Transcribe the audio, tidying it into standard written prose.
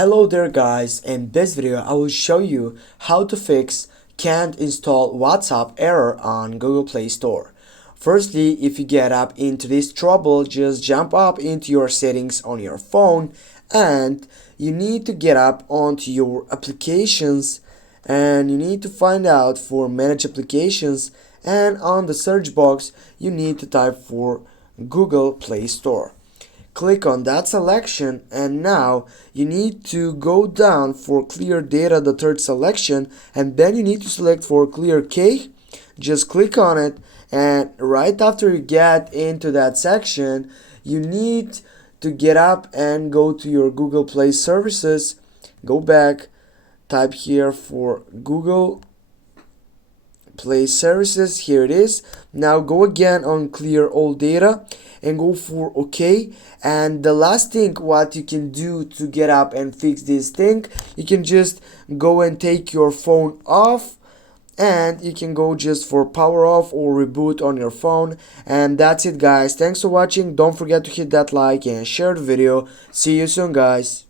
Hello there guys, in this video I will show you how to fix can't install WhatsApp error on Google Play Store. Firstly, if you get up into this trouble, just jump up into your settings on your phone and you need to get up onto your applications and you need to find out for manage applications, and on the search box you need to type for Google Play Store. Click on that selection and now you need to go down for clear data, the third selection, and then you need to select for clear cache. Just click on it, and right after you get into that section you need to get up and go to your Google Play services, go back, type here for Google Play services, here it is. Now go again on clear all data and go for OK. And the last thing what you can do to get up and fix this thing, you can just go and take your phone off and you can go just for power off or reboot on your phone. And that's it guys, thanks for watching. Don't forget to hit that like and share the video. See you soon guys.